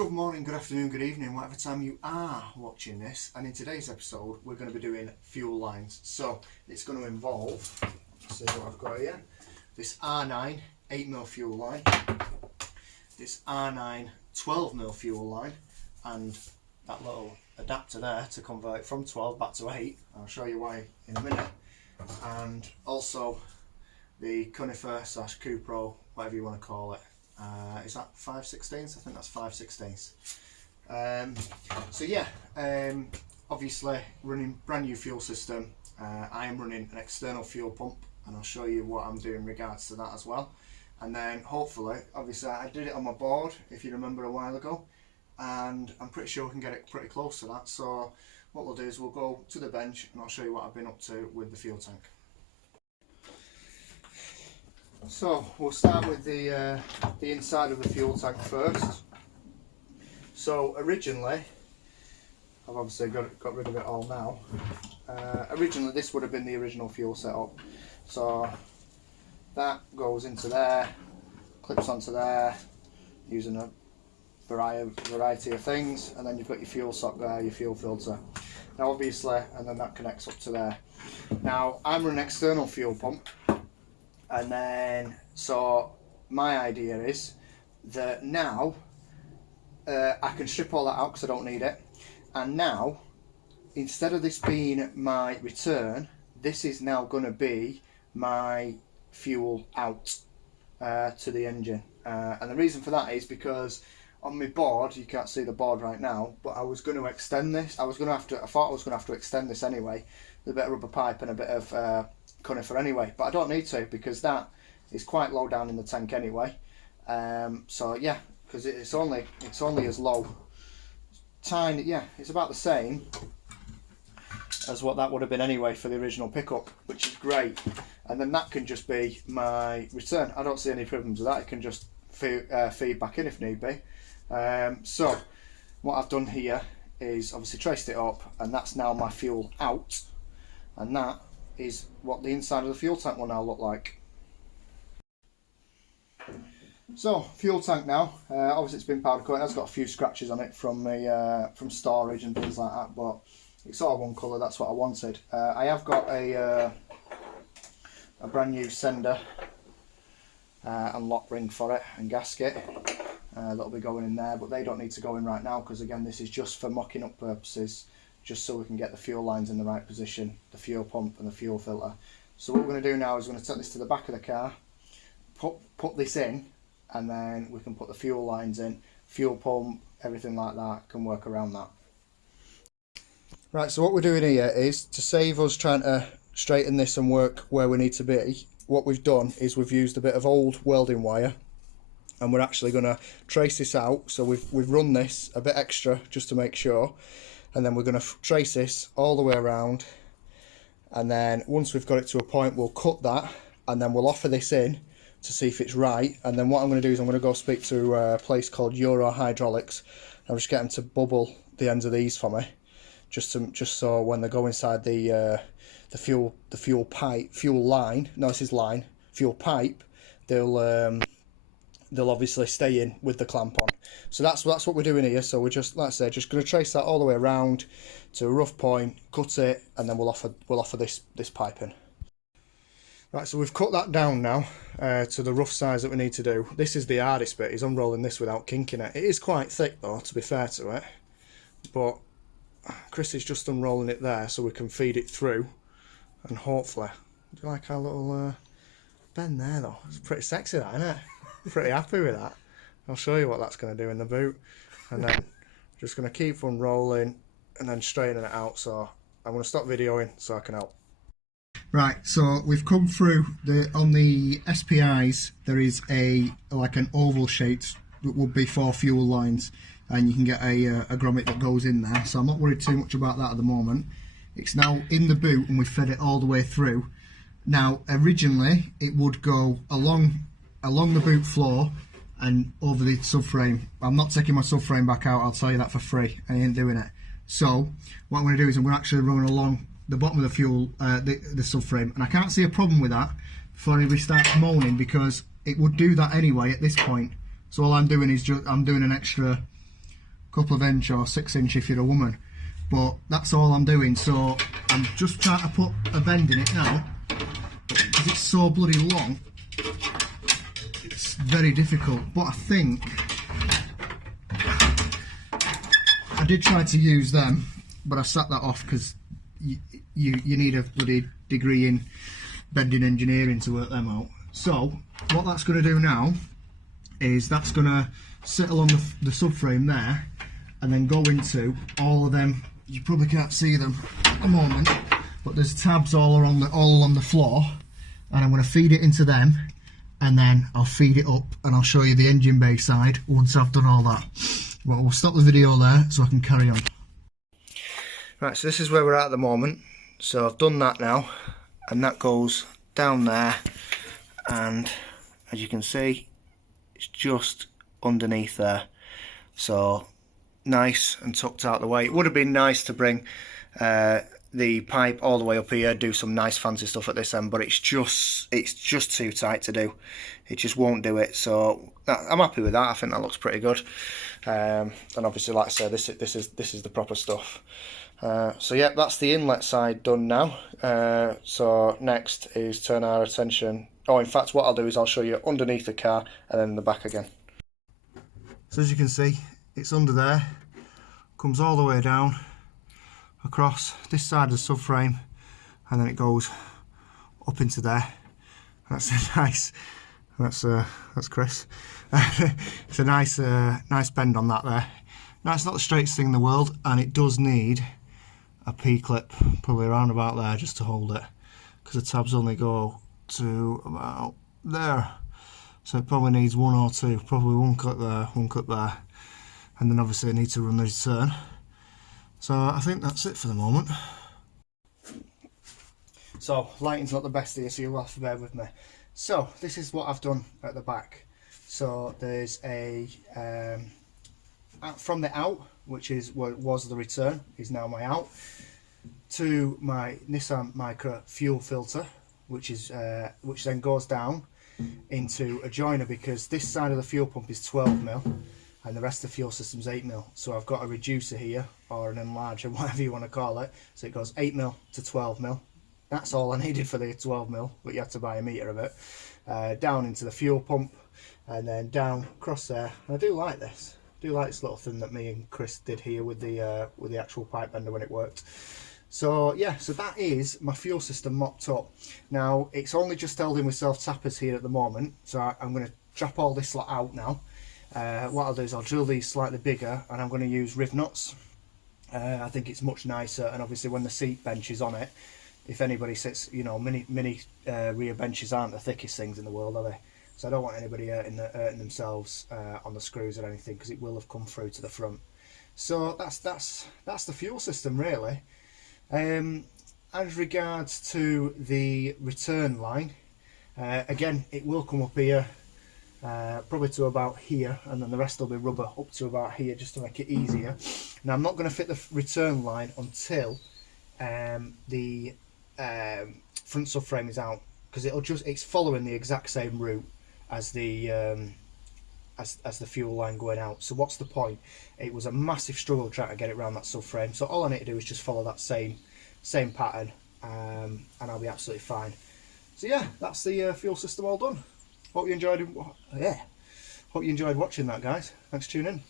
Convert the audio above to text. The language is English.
Good morning, good afternoon, good evening, whatever time you are watching this. And in today's episode, we're going to be doing fuel lines. So it's going to involve, see what I've got here, this R9 8mm fuel line, this R9 12mm fuel line, and that little adapter there to convert from 12 back to 8. I'll show you why in a minute. And also the Conifer / Cupro, whatever you want to call it. Is that 5/16? I think that's 5/16. So yeah, obviously running brand new fuel system. I am running an external fuel pump, and I'll show you what I'm doing in regards to that as well. And then hopefully, obviously I did it on my board, if you remember, a while ago, and I'm pretty sure we can get it pretty close to that. So what we'll do is we'll go to the bench and I'll show you what I've been up to with the fuel tank. So we'll start with the inside of the fuel tank first. So originally, I've obviously got rid of it all now. Originally this would have been the original fuel setup. So that goes into there, clips onto there, using a variety of things, and then you've got your fuel sock there, your fuel filter. Now obviously, and then that connects up to there. Now I'm running an external fuel pump. And then, so my idea is that now I can strip all that out because I don't need it. And now, instead of this being my return, this is now going to be my fuel out to the engine. And the reason for that is because on my board, you can't see the board right now, but I was going to extend this. I thought I was going to have to extend this anyway, with a bit of rubber pipe and a bit of Conifer anyway, but I don't need to because that is quite low down in the tank anyway. So yeah, because it's only as low, tiny. Yeah, it's about the same as what that would have been anyway for the original pickup, which is great. And then that can just be my return. I don't see any problems with that. It can just feed back in if need be. So what I've done here is obviously traced it up, and that's now my fuel out, and that is what the inside of the fuel tank will now look like. So fuel tank now, obviously it's been powder coated. It's got a few scratches on it from storage and things like that, but it's all one colour. That's what I wanted. I have got a brand new sender and lock ring for it and gasket that'll be going in there, but they don't need to go in right now because again this is just for mocking up purposes, just so we can get the fuel lines in the right position, the fuel pump and the fuel filter. So what we're going to do now is we're going to take this to the back of the car, put this in, and then we can put the fuel lines in, fuel pump, everything like that can work around that. Right, so what we're doing here is, to save us trying to straighten this and work where we need to be, what we've done is we've used a bit of old welding wire, and we're actually going to trace this out. So we've run this a bit extra just to make sure. And then we're going to trace this all the way around, and then once we've got it to a point we'll cut that, and then we'll offer this in to see if it's right. And then what I'm going to do is I'm going to go speak to a place called Euro Hydraulics. I'll just get them to bubble the ends of these for me, just so when they go inside the fuel pipe, they'll obviously stay in with the clamp on. So that's what we're doing here. So we're just, like I say, just going to trace that all the way around to a rough point, cut it, and then we'll offer this pipe in. Right, so we've cut that down now to the rough size that we need to do. This is the hardest bit, is unrolling this without kinking it. It is quite thick though, to be fair to it, but Chris is just unrolling it there so we can feed it through, and hopefully, do you like our little bend there though? It's pretty sexy that, isn't it? Pretty happy with that. I'll show you what that's going to do in the boot, and then just going to keep unrolling and then straightening it out. So I'm going to stop videoing so I can help. Right, so we've come through on the SPIs. There is like an oval shape that would be 4 fuel lines, and you can get a grommet that goes in there. So I'm not worried too much about that at the moment. It's now in the boot and we've fed it all the way through. Now originally it would go along the boot floor and over the subframe. I'm not taking my subframe back out, I'll tell you that for free. I ain't doing it. So what I'm going to do is I'm going to actually run along the bottom of the fuel, the subframe, and I can't see a problem with that before anybody starts moaning, because it would do that anyway at this point. So all I'm doing is I'm doing an extra couple of inch or 6 inch if you're a woman, but that's all I'm doing. So I'm just trying to put a bend in it now, because it's so bloody long. It's very difficult, but I think I did try to use them, but I sat that off because you need a bloody degree in bending engineering to work them out. So what that's going to do now is that's going to sit along the subframe there and then go into all of them. You probably can't see them at the moment, but there's tabs all along the floor, and I'm going to feed it into them, and then I'll feed it up and I'll show you the engine bay side once I've done all that. Well, we'll stop the video there so I can carry on. Right, so this is where we're at the moment. So I've done that now, and that goes down there, and as you can see, it's just underneath there. So nice and tucked out the way. It would have been nice to bring the pipe all the way up here, do some nice fancy stuff at this end, but it's just too tight to do. It just won't do it. So I'm happy with that. I think that looks pretty good. And obviously, like I said, this is the proper stuff. So yeah, that's the inlet side done now. So next is turn our attention. Oh, in fact, what I'll do is I'll show you underneath the car and then the back again. So as you can see, it's under there, comes all the way down across this side of the subframe, and then it goes up into there. That's a nice. That's Chris. It's a nice bend on that there. Now, it's not the straightest thing in the world, and it does need a P-clip probably around about there just to hold it, because the tabs only go to about there. So it probably needs one or two, probably one clip there, one clip there, and then obviously I need to run the return. So I think that's it for the moment. So lighting's not the best here, so you'll have to bear with me. So this is what I've done at the back. So there's a from the out, which is what was the return, is now my out, to my Nissan Micra fuel filter, which then goes down into a joiner, because this side of the fuel pump is 12mm and the rest of the fuel system's 8mm. So I've got a reducer here, or an enlarger, whatever you want to call it. So it goes 8mm to 12mm. That's all I needed for the 12mm, but you had to buy a metre of it. Down into the fuel pump, and then down across there. And I do like this. I do like this little thing that me and Chris did here with the actual pipe bender when it worked. So yeah, so that is my fuel system mocked up. Now it's only just held in with self tappers here at the moment, so I'm going to drop all this lot out now. What I'll do is I'll drill these slightly bigger, and I'm going to use riv nuts. I think it's much nicer, and obviously when the seat bench is on it, if anybody sits, you know, mini rear benches aren't the thickest things in the world, are they? So I don't want anybody hurting themselves on the screws or anything, because it will have come through to the front. So that's the fuel system really. As regards to the return line, again, it will come up here, probably to about here, and then the rest will be rubber up to about here, just to make it easier. Now I'm not going to fit the return line until the front subframe is out, because it's following the exact same route as the as the fuel line going out. So what's the point? It was a massive struggle trying to get it around that subframe, so all I need to do is just follow that same pattern, and I'll be absolutely fine. So yeah, that's the fuel system all done. Hope you enjoyed watching that, guys. Thanks for tuning in.